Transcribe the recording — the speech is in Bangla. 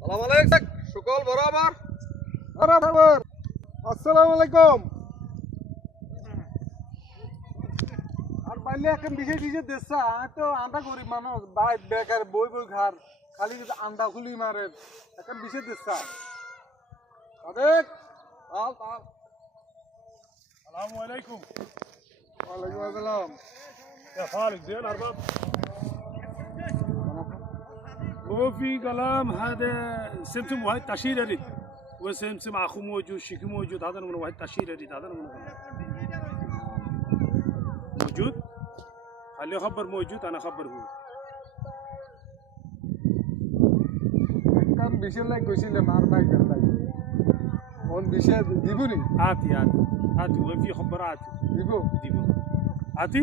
সালাম আলাইকুম সকল বরাবর। বরাবর। আসসালামু আলাইকুম। আর বাইলে এখন বিশেষ বিশেষ দেশা তো আন্দা গরিব মানুষ বাই বেকার বই বই খার খালি আন্দা খুলি মারে এখন বিশেষ দেশা অনেক তাল তাল السلام عليكم. ওয়ালাইকুম আসসালাম। كيف حالك زين أرباب؟ هو في كلام هذا سمتم واحد تأشير أريد وسمسم أخو موجود شيكي موجود هذا من واحد تأشير أريد هذا من موجود خليه خبر موجود أنا خبر هو এখন বিশেষ লাই কইছিলে মার ভাই লাই কোন বিশেষ দিবনি آتي آتي آتي وين في خبر آتي দিব ديبو آتي